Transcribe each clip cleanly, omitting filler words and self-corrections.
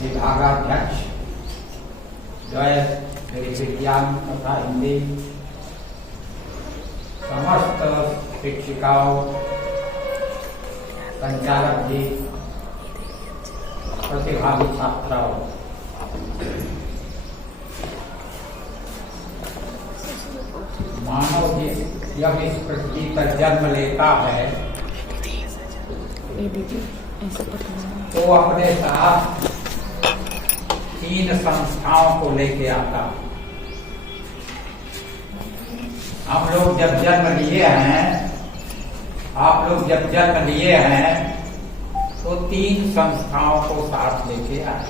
विभागाध्यक्ष द्वय विज्ञान तथा हिंदी समस्त शिक्षिकाओं, संचालक जी, प्रतिभागी छात्राओं, मानव जब इस पृथ्वी पर जन्म लेता है तो अपने साथ 3 संस्थाओं को लेके आता। हम लोग जब जन्म लिए हैं, आप लोग जब जन्म लिए हैं तो 3 संस्थाओं को साथ लेके आए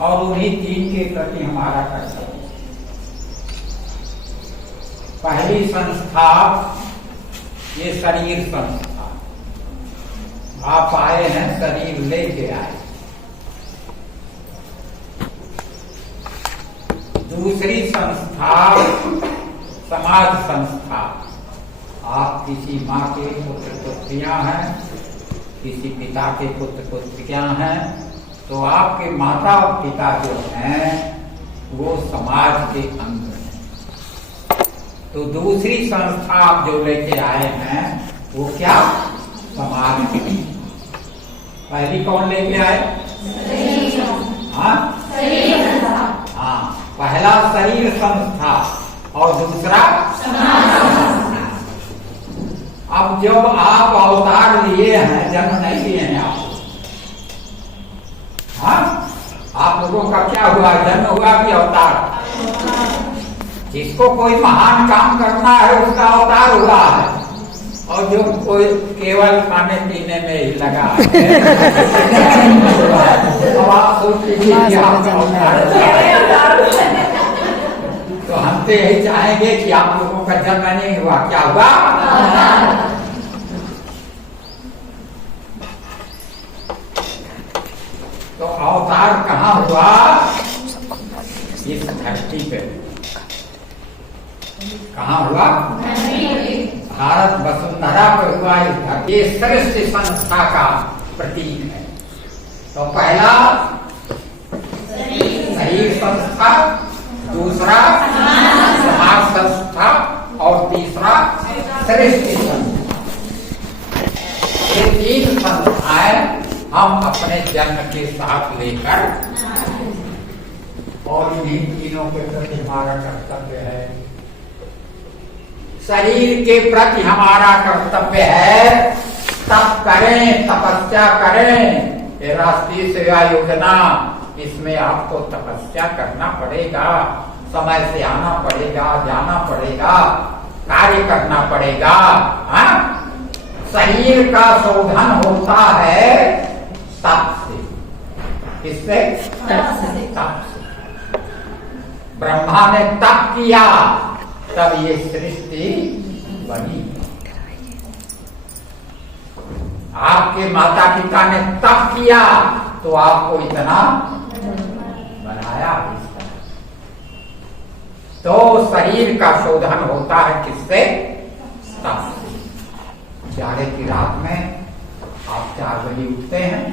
और उन्हीं 3 के प्रति हमारा कर्तव्य। पहली संस्था ये शरीर संस्था, आप आए हैं शरीर लेके आए। दूसरी संस्था समाज संस्था, आप किसी माँ के पुत्र पुत्रियां हैं, किसी पिता के पुत्र पुत्रियां हैं, तो आपके माता और पिता जो हैं वो समाज के अंग हैं। तो दूसरी संस्था आप जो लेके आए हैं वो क्या? समाज की। पहली कौन लेके आए? हाँ, हाँ, पहला शरीर संस्था और दूसरा समाज संस्था। अब जब आप अवतार लिए हैं, जन्म नहीं लिए हैं आप, हाँ, आप लोगों का क्या हुआ? जन्म हुआ कि अवतार? जिसको कोई महान काम करना है उसका अवतार हुआ है, और जो कोई केवल खाने पीने में ही लगा है अब आप सोच लीजिए तो हम तो यही चाहेंगे कि आप लोगों का जन्म नहीं हुआ, क्या हुआ? तो अवतार कहाँ हुआ? इस धरती पे। कहाँ हुआ? भारत वसुंधरा पर हुआ। इस धरती ये सृष्टि संस्था का प्रतीक है। तो पहला शरीर संस्था, दूसरा समाज संस्था और तीसरा सृष्टि संस्था। ये 3 संस्थाएं हम अपने जन्म के साथ लेकर, और इन्हीं तीनों के प्रति हमारा कर्तव्य है। शरीर के प्रति हमारा कर्तव्य है तप करें, तपस्या करें। ये राष्ट्रीय सेवा योजना, इसमें आपको तपस्या करना पड़ेगा, समय से आना पड़ेगा, जाना पड़ेगा, कार्य करना पड़ेगा। हाँ? शरीर का शोधन होता है तप से। किससे? तप से। ब्रह्मा ने तप किया तब ये सृष्टि बनी। आपके माता पिता ने तप किया तो आपको इतना बनाया। तो शरीर का शोधन होता है किससे? तप से। जाड़े की रात में आप 4 बजे उठते हैं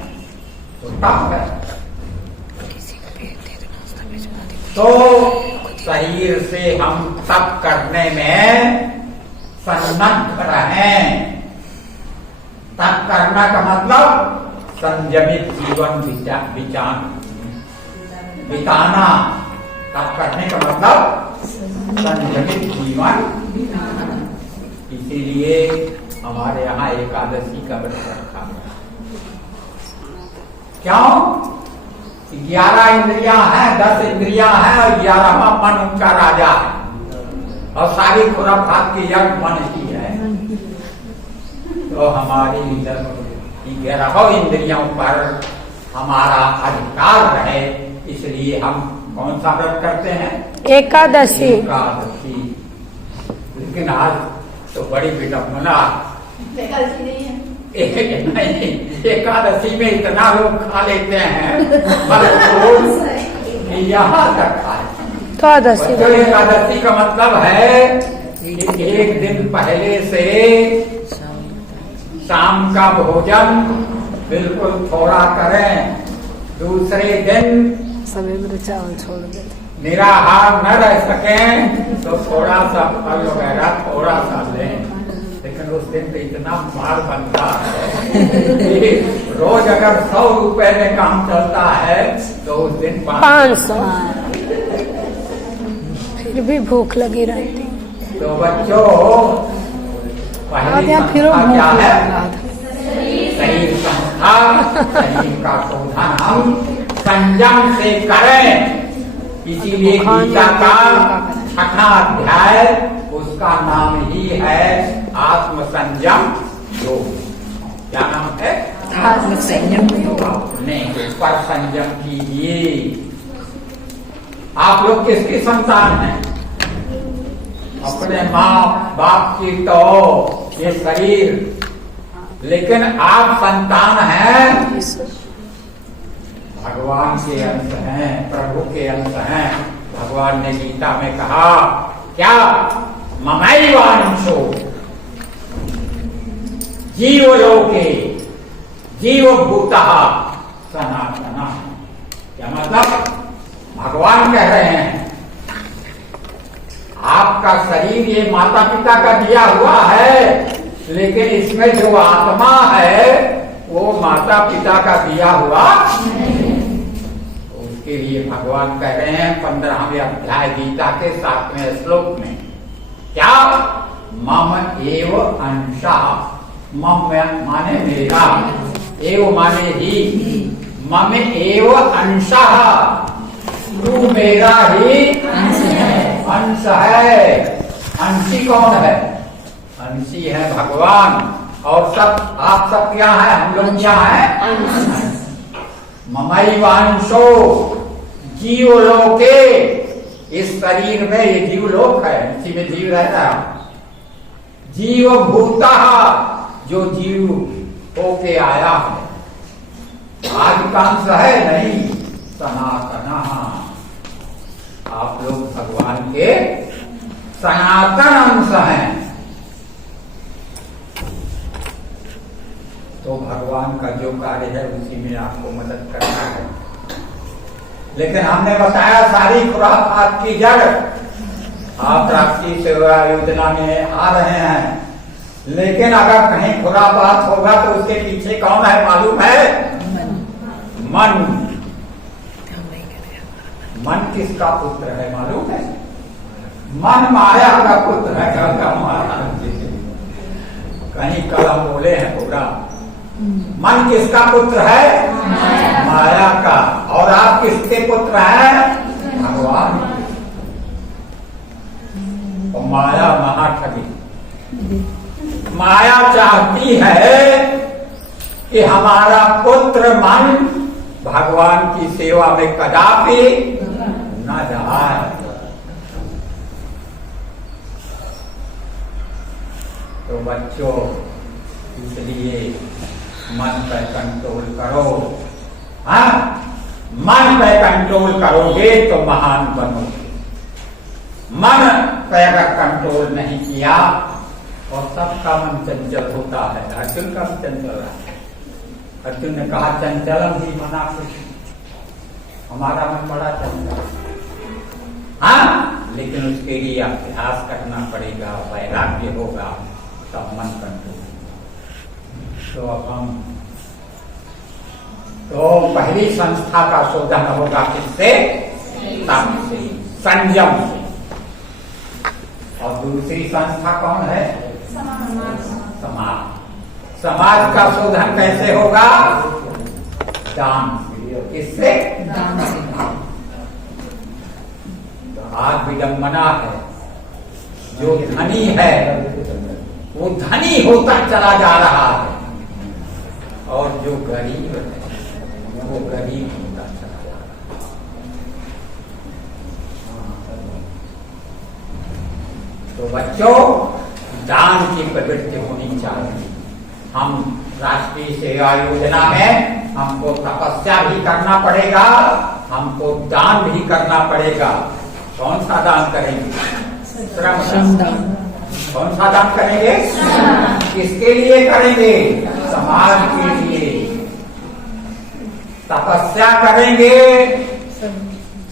तो तप है। तो शरीर से हम तप करने में सन्नद्ध रहें। तप करना का मतलब संयमित जीवन बिताना। तप करने का मतलब संयमित जीवन। इसीलिए हमारे यहाँ एकादशी का व्रत रखा गया। क्यों? 11 इंद्रियां हैं, 10 इंद्रियां हैं और 11वां मन उनका राजा है, और सारी खुराफात की यज्ञ मन ही है। तो हमारी 11 इंद्रियों पर हमारा अधिकार रहे, इसलिए हम कौन सा व्रत करते हैं? एकादशी। एकादशी। लेकिन आज तो बड़ी विडम्बना, एकादशी में इतना लोग खा लेते हैं, यहाँ तक खाए। तो एकादशी का मतलब है कि एक दिन पहले से शाम का भोजन बिल्कुल थोड़ा करें, दूसरे दिन सभी मेरे चावल छोड़ देते। निराहार न रह सके तो थोड़ा सा फल वगैरह थोड़ा सा लें, लेकिन उस दिन तो इतना मार बनता है कि रोज अगर 100 रुपए में काम चलता है तो उस दिन 500 फिर भी भूख लगी रहती। तो बच्चों पहली फिर संस्था क्या है? शरीर संस्था, शरीर का शोधन हम संयम से करें। इसीलिए गीता का 6वां अध्याय उसका नाम ही है आत्म संयम योग। क्या नाम है? आत्म संयम योग। अपने ऊपर संयम कीजिए। आप लोग किसकी संतान हैं? अपने माँ बाप की तो ये शरीर, लेकिन आप संतान हैं भगवान के अंश हैं, प्रभु के अंश हैं। भगवान ने गीता में कहा क्या? ममैवांशो जीवलोके जीवभूतः सनातनः। क्या मतलब? भगवान कह रहे हैं आपका शरीर ये माता पिता का दिया हुआ है, लेकिन इसमें जो आत्मा है वो माता पिता का दिया हुआ उसके लिए भगवान कह रहे हैं 15वें अध्याय गीता के 7वें श्लोक में क्या? मम एव अंशः। मम माने मेरा, एव माने ही, मम एव अंशः, तू मेरा ही अंश है। अंशी कौन है? अंशी है भगवान। और सब आप सब क्या है? हम लोग क्या है? ममैवांशो जीवलोके। इस शरीर में ये जीवलोक है, इसी में जीव रहता है। जीवभूतः, जो जीव होके आया है। आज का अंश है नहीं, सनातनः। आप लोग भगवान के सनातन अंश हैं। तो भगवान का जो कार्य है उसी में आपको मदद करना है। लेकिन हमने बताया सारी खुराफात की जड़। आप राष्ट्रीय सेवा योजना में आ रहे हैं, लेकिन अगर कहीं खुराफात होगा तो उसके पीछे कौन है मालूम है? मन। मन किसका पुत्र है मालूम है? मन माया का पुत्र है। कहीं कलम बोले हैं पूरा। मन किसका पुत्र है? माया का। और आप किसके पुत्र हैं? भगवान। और माया महाठगी। माया चाहती है कि हमारा पुत्र मन भगवान की सेवा में कदापि न जाए। तो बच्चों, इसलिए मन पर कंट्रोल करो। हाँ, मन पर कंट्रोल करोगे तो महान बनोगे। मन पर अगर कंट्रोल नहीं किया, और सबका मन चंचल होता है। अर्जुन का भी चंचल रहा है। अर्जुन ने कहा चंचलम ही मना कुछ, हमारा मन बड़ा चंचल। हाँ, लेकिन उसके लिए अभ्यास करना पड़ेगा, वैराग्य होगा, तब मन कंट्रोल। तो अब हम तो पहली संस्था का शोधन होगा किससे? तप से, संयम से। और दूसरी संस्था कौन है? समाज। समाज का शोधन कैसे होगा? दान से। किससे? दान से। तो आज विडंबना है, जो धनी है वो धनी होता चला जा रहा है, और जो गरीब है वो गरीब होता चला जा रहा है। तो बच्चों, दान की प्रवृत्ति होनी चाहिए। हम राष्ट्रीय सेवा योजना में हमको तपस्या भी करना पड़ेगा, हमको दान भी करना पड़ेगा। कौन सा दान करेंगे? श्रमदान। कौन सा दान करेंगे? किसके लिए करेंगे? समाज के लिए। तपस्या करेंगे,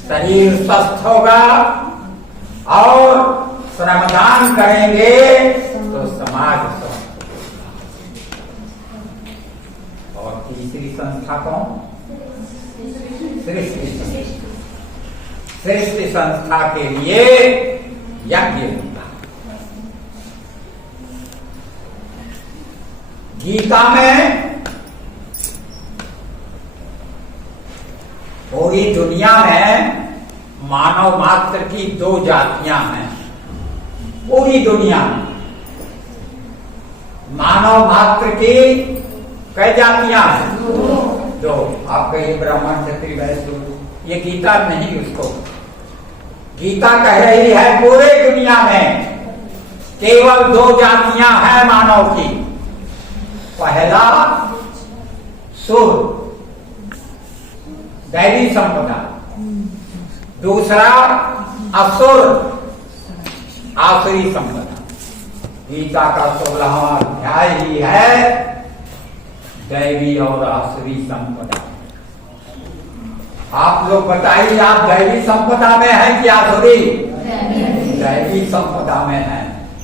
शरीर स्वस्थ होगा, और श्रमदान करेंगे तो समाज स्वस्थ होगा। और तीसरी संस्था कौन? सृष्टि संस्था। सृष्टि संस्था के लिए यज्ञ होता है। गीता में पूरी दुनिया में मानव मात्र की 2 जातियां हैं। पूरी दुनिया में मानव मात्र की कई जातियां हैं? 2। आप कहिए ब्राह्मण, क्षत्रिय, वैश्य। ये गीता नहीं, उसको गीता कह रही है पूरे दुनिया में केवल 2 जातियां हैं मानव की। पहला सुर, दैवी संपदा। दूसरा असुर, आसुरी संपदा। गीता का 16वां अध्याय ही है दैवी और आसुरी संपदा। आप लोग बताइए, आप दैवी संपदा में हैं कि आसुरी? दैवी संपदा में है।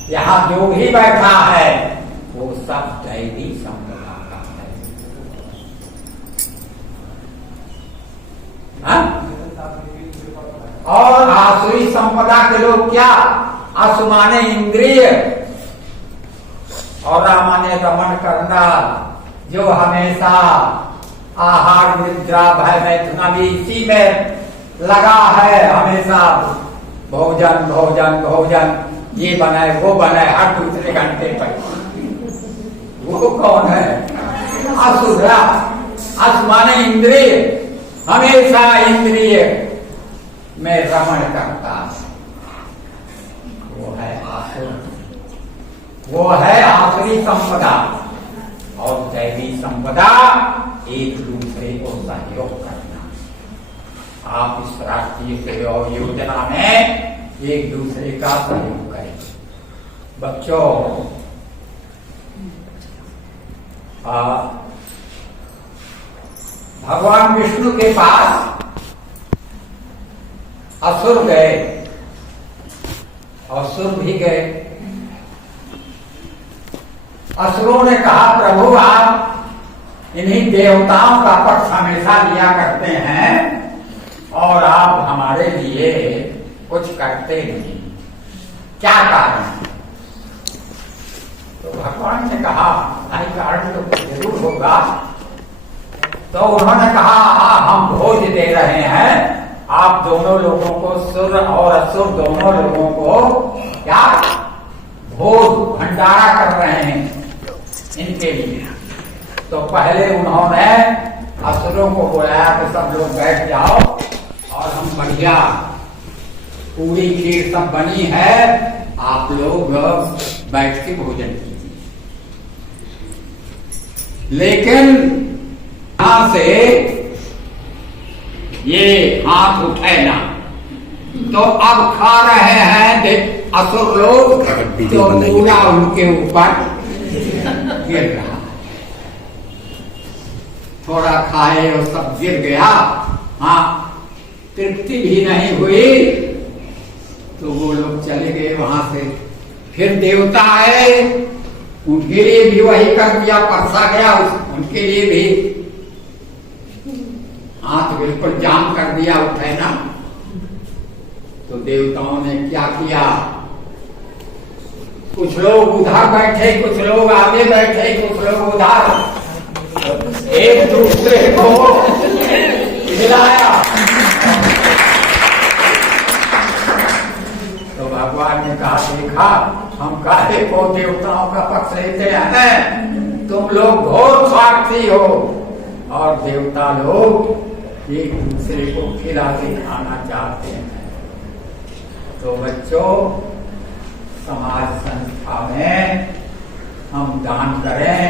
यहाँ जो भी बैठा है वो सब दैवी संपदा का है। हाँ? और आसुरी संपदा के लोग क्या? असु माने इंद्रिय और रा माने रमण करना, जो हमेशा आहार निद्रा भय मैथुना भी इसी में लगा है। हमेशा भोजन भोजन भोजन, ये बनाए वो बनाए, हर दूसरे घंटे पर। वो कौन है? असुरा। असु माने इंद्रिय, हमेशा इंद्रिय में रमण करता, वो है आसुर। वो है आसुरी संपदा। और दैवी संपदा एक दूसरे को सहयोग करना। आप इस राष्ट्रीय सेवा योजना में एक दूसरे का सहयोग करें। बच्चों, भगवान विष्णु के पास असुर गए, असुर भी गए। असुरों ने कहा, प्रभु आप इन्हीं देवताओं का पक्ष हमेशा लिया करते हैं और आप हमारे लिए कुछ करते नहीं, क्या कारण? तो भगवान ने कहा, भाई कारण तो जरूर होगा। तो उन्होंने कहा, हम भोज दे रहे हैं, आप दोनों लोगों को, सुर और असुर दोनों लोगों को क्या भोज भंडारा कर रहे हैं इनके लिए। तो पहले उन्होंने असुरों को बुलाया कि सब लोग बैठ जाओ और हम बढ़िया पूरी खीर सब बनी है, आप लोग बैठ के भोजन कीजिए। लेकिन यहां से ये हाथ उठे ना, तो अब खा रहे हैं असुर लोग, तो पूरा उनके ऊपर गिर रहा। थोड़ा खाए और सब गिर गया। हाँ, तृप्ति भी नहीं हुई तो वो लोग चले गए वहां से। फिर देवता आए, उनके लिए भी वही कर दिया, परसा गया उनके लिए भी। हाथ बिल्कुल जाम कर दिया, उठे ना। तो देवताओं ने क्या किया, कुछ लोग उधर बैठे, कुछ लोग आगे बैठे, कुछ लोग उधर, एक दूसरे को हिलाया। तो भगवान ने कहा, देखा हम काहे को देवताओं का पक्ष लेते हैं, तुम लोग घोर स्वार्थी हो और देवता लोग एक दूसरे को खिलाते खाना चाहते हैं। तो बच्चों, समाज संस्था में हम दान करें,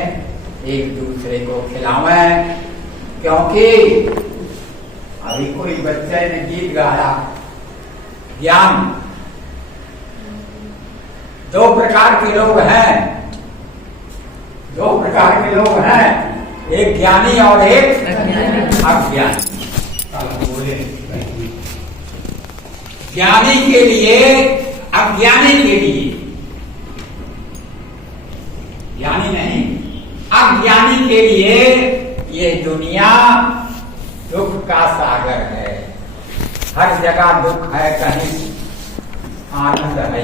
एक दूसरे को खिलावें। क्योंकि अभी कोई बच्चे ने गीत गाया, ज्ञान। 2 प्रकार के लोग हैं, 2 प्रकार के लोग हैं। एक ज्ञानी और एक अज्ञानी। अज्ञानी। ज्ञानी के लिए, अज्ञानी के लिए, ज्ञानी नहीं, अज्ञानी के लिए ये दुनिया दुख का सागर है। हर जगह दुख है, कहीं आनंद है।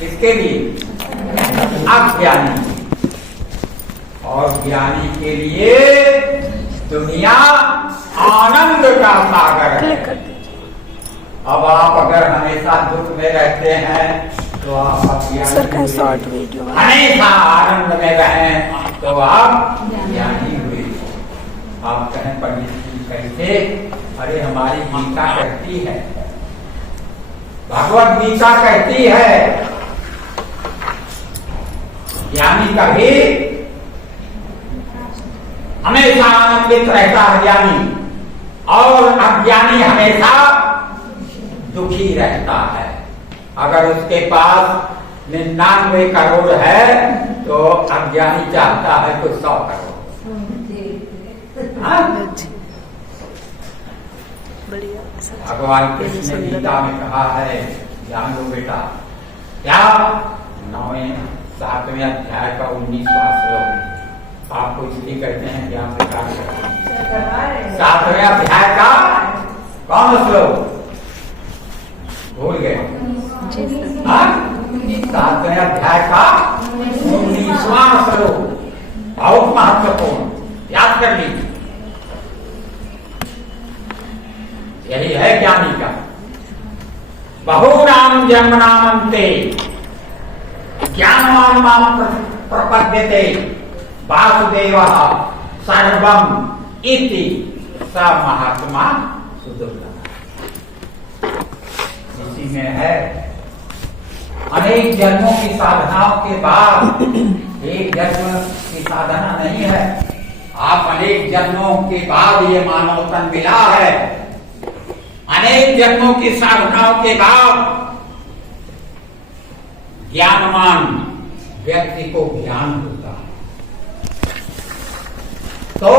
किसके लिए? अज्ञानी। और ज्ञानी के लिए दुनिया आनंद का सागर है। अब आप अगर हमेशा दुख में रहते हैं तो आप अज्ञानी, शॉर्ट वीडियो हमेशा आनंद में रहें तो आप ज्ञानी हुए। आप कहें पंडित जी कैसे? अरे हमारी गीता कहती है, भगवत गीता कहती है, ज्ञानी कभी हमेशा आनंदित रहता है ज्ञानी, और अज्ञानी हमेशा दुखी रहता है। अगर उसके पास 99 करोड़ है तो अज्ञानी चाहता है तो 100 करोड़। भगवान कृष्ण ने गीता में कहा है, ध्यान दो बेटा, क्या 7वें अध्याय का 19वां श्लोक, आपको इसलिए कहते हैं ज्ञान प्रकाश करते हैं। 7वें अध्याय का कौन श्लोक भूल गए? 7वें अध्याय का 19वां श्लोक, बहुत महत्वपूर्ण, याद कर लीजिए। यही है ज्ञानी का। बहुनाम जन्मनामन्ते ज्ञानवान माम प्रपद्यते वासुदेवः सर्वम् इति स महात्मा सुदुर्लभः। इसी में है अनेक जन्मों की साधनाओं के बाद, एक जन्म की साधना नहीं है, आप अनेक जन्मों के बाद ये मानव तन मिला है। अनेक जन्मों की साधनाओं के बाद ज्ञानवान व्यक्ति को ज्ञान होता है। तो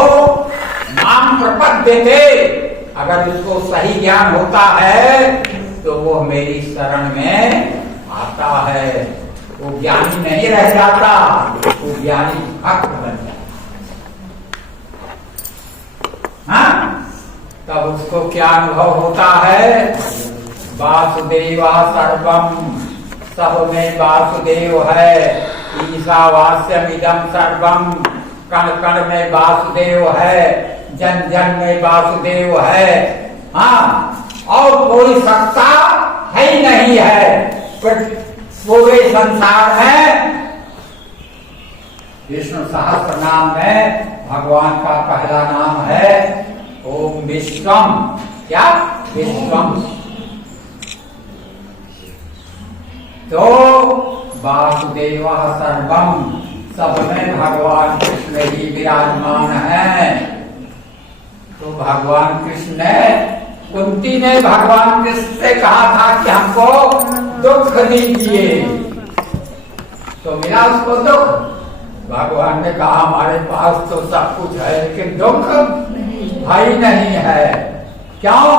नाम प्रपद्यते, अगर उसको सही ज्ञान होता है तो वो मेरी शरण में आता है। वो ज्ञानी नहीं रह जाता, वो ज्ञानी भक्त बन जाता। हाँ, तब उसको क्या अनुभव होता है? वासुदेवा सर्वम, सब में वासुदेव है। ईशावास्यमिदं सर्वम, कण कण में वासुदेव है, जन जन में वासुदेव है। हाँ, और कोई सत्ता है ही नहीं है पूरे संसार में। विष्णु सहस्त्र नाम में भगवान का पहला नाम है ओम विश्वम। क्या? विश्वम। तो वासुदेव सर्वम, सब में भगवान कृष्ण ही विराजमान है। तो भगवान कृष्ण ने, कुंती ने भगवान कृष्ण से कहा था कि हमको दुख दीजिए, तो मिला उसको दुख। भगवान ने कहा हमारे पास तो सब कुछ है लेकिन दुख भाई नहीं है। क्यों?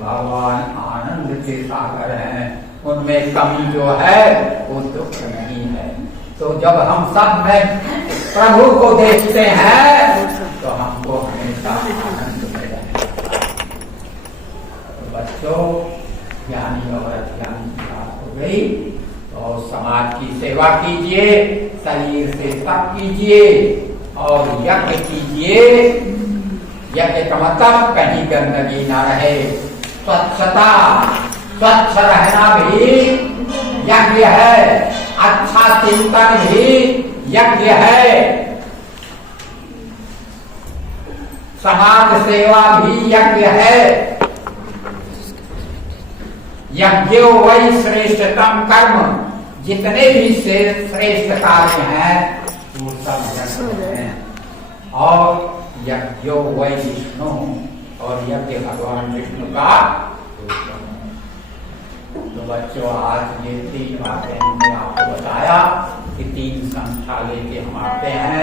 भगवान आनंद के सागर हैं, उनमें कमी जो है वो दुख नहीं है। तो जब हम सब में प्रभु को देखते हैं तो हमको हमेशा आनंद मिलेगा। तो बच्चों, ज्ञानी और अज्ञानी की बात हो गई, और समाज की सेवा कीजिए, शरीर से तप कीजिए और यज्ञ कीजिए। यज्ञ का मतलब कहीं गंदगी ना रहे, स्वच्छता, स्वच्छ रहना भी यज्ञ है। अच्छा चिंतन भी यज्ञ है। समाज सेवा भी यज्ञ है। यज्ञो वही श्रेष्ठतम कर्म, जितने भी श्रेष्ठ कार्य हैं वो सब यज्ञ हैं। और यज्ञो वही विष्णु, और यज्ञ भगवान विष्णु का। तो बच्चों, आज ये 3 बातें हमने आपको बताया कि 3 संस्था लेके हम आते हैं।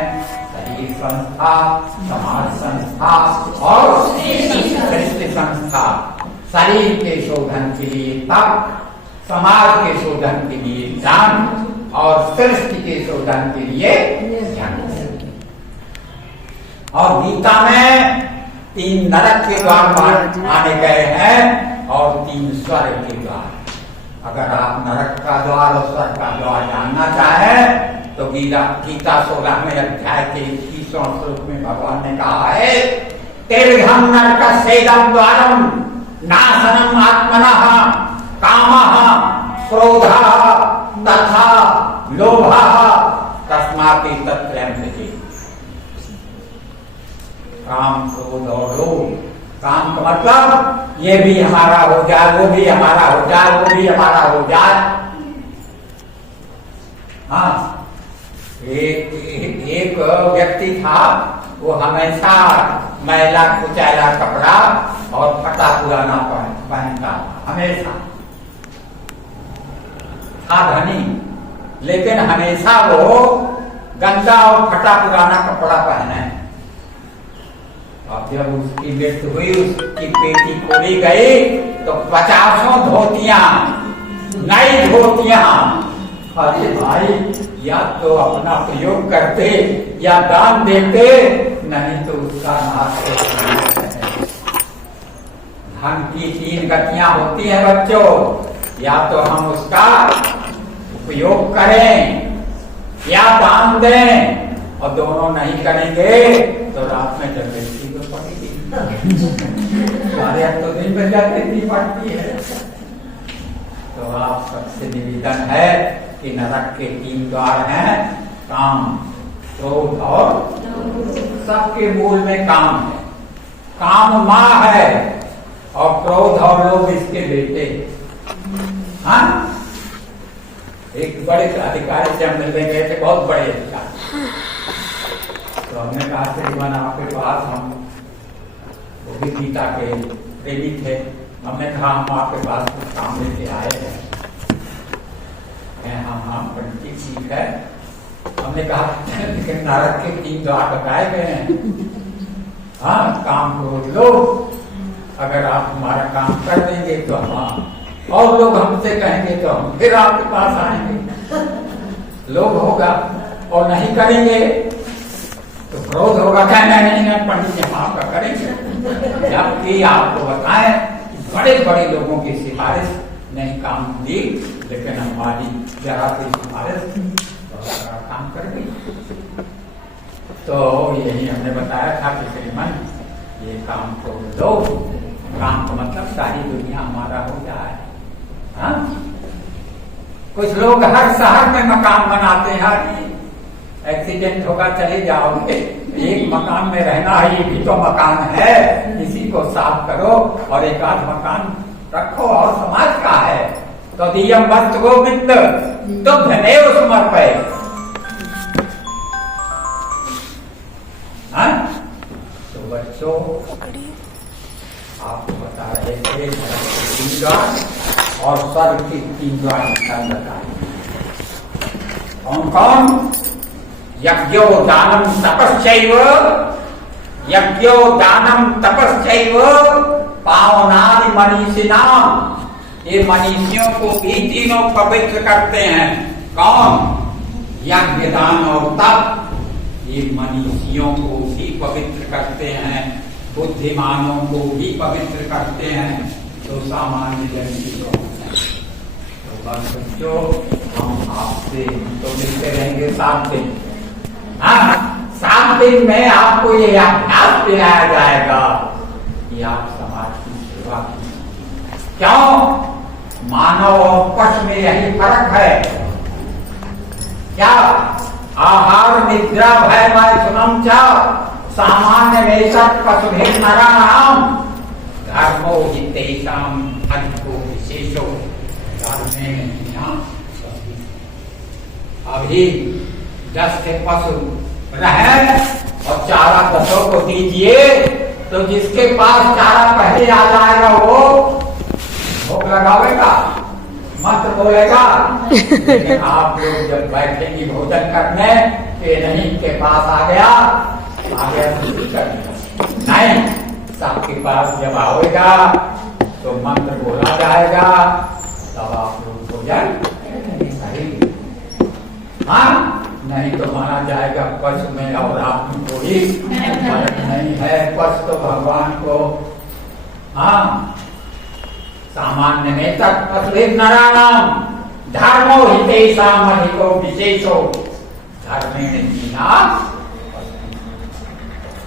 की संस्था, समाज संस्था और सृष्टि संस्था। शरीर के शोधन के लिए तप, समाज के शोधन के लिए ज्ञान और सृष्टि के शोधन के लिए ज्ञान। और गीता में 3 नरक के द्वार माने गए हैं और 3 स्वर्ग के द्वार। अगर आप नरक का द्वार और स्वर्ग का द्वार जानना चाहें तो गीता 16वें अध्याय के 21वें श्लोक में भगवान ने कहा है, त्रिविधम नरकस्येदं द्वारम नाशनम आत्मनः कामः क्रोधः तथा लोभः तस्मात् तत्त्रयं त्यजेत्। काम, क्रोध और लोभ। काम का मतलब ये भी हमारा हो जाए, वो भी हमारा हो जाए, वो भी हमारा हो जाए। हाँ, एक व्यक्ति था, वो हमेशा मैला कुचैला कपड़ा और फटा पुराना पहनता, हमेशा था धनी, लेकिन हमेशा वो गंदा और फटा पुराना कपड़ा पहने। अब जब उसकी मृत्यु हुई, उसकी पेटी खोली गई तो 50 धोतियां, नई धोतियां। अरे भाई, या तो अपना प्रयोग करते या दान देते, नहीं तो उसका नाश करते। धन की 3 गतियां होती है बच्चों, या तो हम उसका उपयोग करें या दान दें, और दोनों नहीं करेंगे तो रात में जब बेटी तो पड़ेगी। तो दिन में जाती पड़ती है। तो आप सबसे निवेदन है कि नरक के 3 द्वार हैं, काम, क्रोध और सबके मूल में काम है। काम माँ है और क्रोध और लोभ इसके बेटे। हाँ, एक बड़े अधिकारी से हम मिलने गए थे, बहुत बड़े अधिकारी। तो हमने कहा श्रीमान आपके पास, हम वो भी गीता के प्रेमी थे, हमने कहा हम आपके पास कुछ काम लेके आए हैं। हाँ, पंडित जी ठीक है। हमने कहा लेकिन नरक के 3 द्वार बताए गए हैं। हाँ, काम क्रोध लोभ, अगर आप हमारा काम कर देंगे तो हम, और लोग हमसे कहेंगे तो हम फिर आपके पास आएंगे। लोभ होगा और नहीं करेंगे तो क्रोध होगा, कहना नहीं पंडित जी हम आपका करेंगे। जबकि आपको बताएं, बड़े बड़े लोगों की सिफारिश नहीं काम दी, लेकिन हमारी जरा की सिफारिश तो काम कर गई। तो यही हमने बताया था कि श्रीमान ये काम को दो, काम का मतलब सारी दुनिया हमारा हो जाए। हाँ? कुछ लोग हर शहर में मकान बनाते हैं, एक्सीडेंट होगा चले जाओगे, एक मकान में रहना है, ये भी तो मकान है, इसी को साफ करो और एक आध मकान रखो और समाज का है। तो दियम वस्तु गोविंद दुग्धमेव समर्पय। तो बच्चों, आपको बता रहे थे 3 द्वार और स्वर्ग की 3 द्वार बताए। कौन कौन? यज्ञो दानम तपश्चैव, यज्ञो दानम तपश्चैव पावनानि मनीषिणाम। ये मनीषियों को भी तीनों पवित्र करते हैं। कौन? यज्ञ, दान और तप, ये मनीषियों को भी पवित्र करते हैं, बुद्धिमानों को भी पवित्र करते हैं, तो सामान्य जन को। तो बस बच्चों, हम आपसे तो मिलते रहेंगे 7 दिन। हाँ, 7 दिन में आपको ये अभ्यास दिलाया जाएगा कि आप समाज की सेवा कीजिए। क्यों? मानव और पशु में यही फर्क है। क्या? आहार निद्रा भय मैथुनम च सामान्य में सब पशुभिः नराणाम धर्मो हि तेषाम् अधिको विशेषो। अभी 10 के पशु रहे और चारा 10 को दीजिए, तो जिसके पास चारा पहले आ जाएगा वो भूख लगावेगा, मत बोलेगा। लेकिन आप लोग जब बैठेंगे भोजन करने के नहीं के पास आ गया तो कुछ कर नहीं। सबके पास जब आएगा तो मंत्र बोला जाएगा, तब आप लोग भोजन करेंगे। हाँ, नहीं तो माना जाएगा पशु में और आदमी को ही फर्क नहीं है। पशु तो भगवान को हाँ सामान्य में तक असुर नारायण धर्मो हितेषाम् अधिको विशेषो धर्मेण जीना।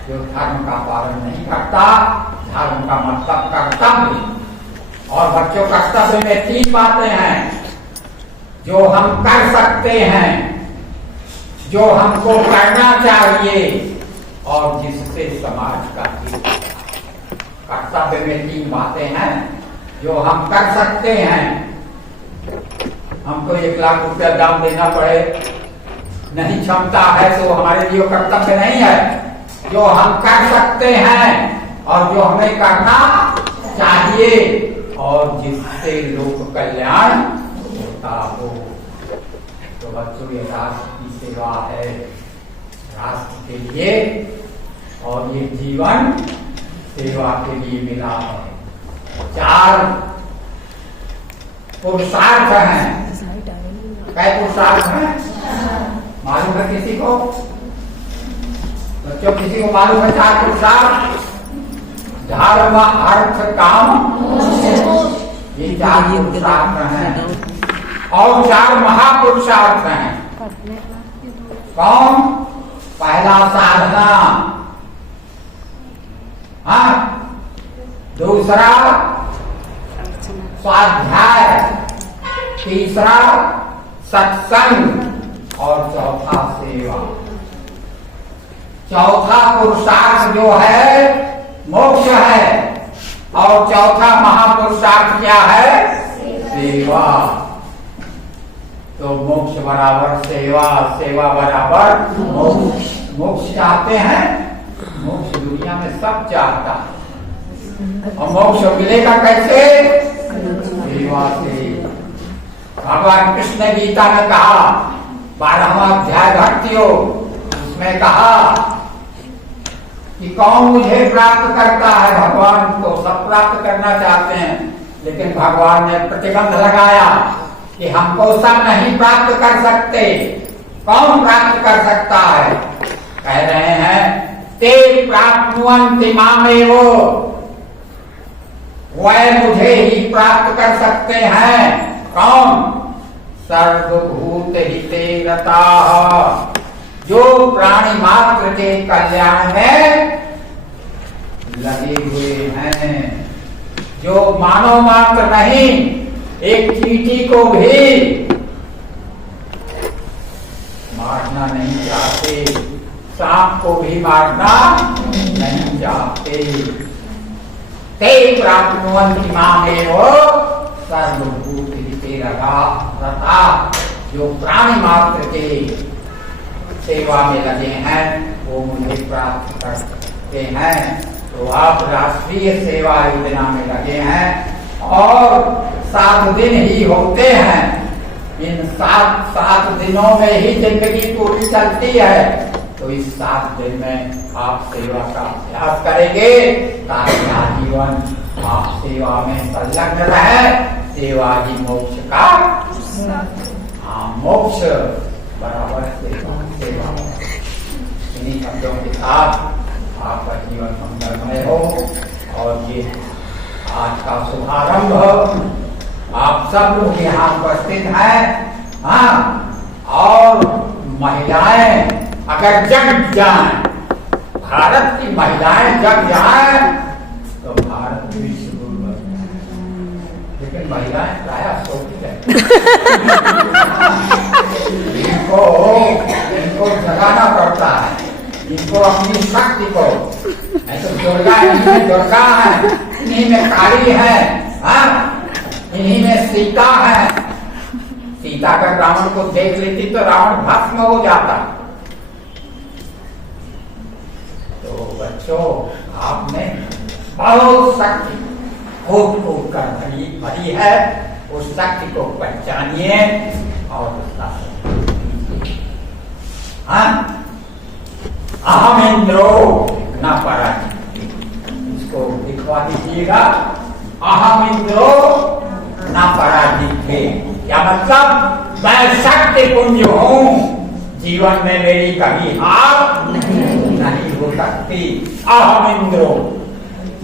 जो धर्म का पालन नहीं करता, धर्म का मतलब कर्तव्य, और बच्चों कर्तव्य में 3 बातें हैं जो हम कर सकते हैं, जो हमको करना चाहिए और जिससे समाज का कर्तव्य में 3 बातें हैं जो हम कर सकते हैं। हमको 1 लाख रुपया दाम देना पड़े, नहीं क्षमता है तो हमारे लिए कर्तव्य नहीं है। जो हम कर सकते हैं और जो हमें करना चाहिए और जिससे लोक कल्याण होता हो। तो बच्चों ये राष्ट्र की सेवा है, राष्ट्र के लिए, और ये जीवन सेवा के लिए मिला है। 4 पुरुषार्थ हैं। क्या पुरुषार्थ हैं मालूम है किसी को? बच्चों किसी को मालूम है 4 पुरुषार्थ? धर्म अर्थ काम, ये 4 पुरुषार्थ हैं। और 4 महापुरुषार्थ हैं। कौन? पहला साधना, हाँ, दूसरा स्वाध्याय, तीसरा सत्संग और चौथा सेवा। चौथा पुरुषार्थ जो है मोक्ष है, और चौथा महापुरुषार्थ क्या है? सेवा। तो मोक्ष बराबर सेवा, सेवा बराबर मोक्ष। मोक्ष चाहते हैं? मोक्ष दुनिया में सब चाहता है, और मोक्ष मिलेगा कैसे? सेवा से। भगवान कृष्ण गीता में कहा, 12वां अध्याय भक्तियों, उसमें कहा कि कौन मुझे प्राप्त करता है। भगवान को सब प्राप्त करना चाहते हैं, लेकिन भगवान ने प्रतिबंध लगाया कि हमको सब नहीं प्राप्त कर सकते। कौन प्राप्त कर सकता है? कह रहे हैं, ते प्राप्नुवन्ति मामेव, वह मुझे ही प्राप्त कर सकते हैं। कौन? सर्वभूत हिते रताः, जो प्राणी मात्र के कल्याण में लगे हुए हैं, जो मानव मात्र नहीं, एक चींटी को भी मारना नहीं चाहते, सांप को भी मारना नहीं चाहते। ते प्राप्नुवन्ति मामेव सर्वभूत हिते रताः, जो प्राणी मात्र के सेवा में लगे हैं वो मुझे प्राप्त कर सकते हैं। तो आप राष्ट्रीय सेवा योजना में लगे हैं और 7 दिन ही होते हैं। इन 7 दिनों में ही जिंदगी पूरी चलती है। तो इस 7 दिन में आप सेवा का अभ्यास करेंगे ताकि आजीवन आप सेवा में संलग्न रहे। सेवा ही मोक्ष का, मोक्ष बराबर सेवा। इन्हीं शब्दों के साथ आपका जीवन मंगलमय हो। और ये आज का शुभारंभ, आप सब लोग यहाँ उपस्थित हैं, हाँ, और महिलाएं अगर जग जाएं, भारत की महिलाएं जग जाएं तो भारत विश्व गुरु बन जाए। लेकिन महिलाएं प्रायः सोती है, इनको जगाना पड़ता है, इनको अपनी शक्ति को। तो दुर्गा, इन्हीं में दुर्गा है, इन्हीं में काली है, इन्हीं में सीता है। सीता का रावण को देख लेती तो रावण भस्म हो जाता। तो बच्चों, आपने बहुत शक्ति खूब खूब कर भरी है, उस शक्ति को पहचानिए और उसका हाँ? अहमेंद्रो न पराजित। इसको लिखवा दीजिएगा, अहमेंद्रो न पराजित थे। क्या मतलब? मैं शक्ति पुंज हूं, जीवन में मेरी कभी हार नहीं हो सकती। अहमेंद्रो,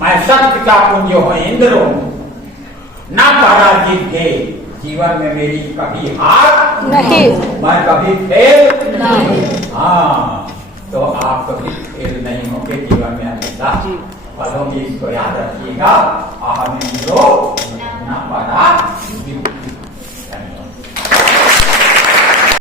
मैं शक्ति का पुंज हूं, इंद्र हूं, न पराजित थे, जीवन में मेरी कभी हार नहीं, मैं कभी फेल नहीं। हाँ, तो आप कभी फेल नहीं होंगे जीवन में हमेशा पदों की, इसको याद रखिएगा। अहमेंद्रो न पराजित।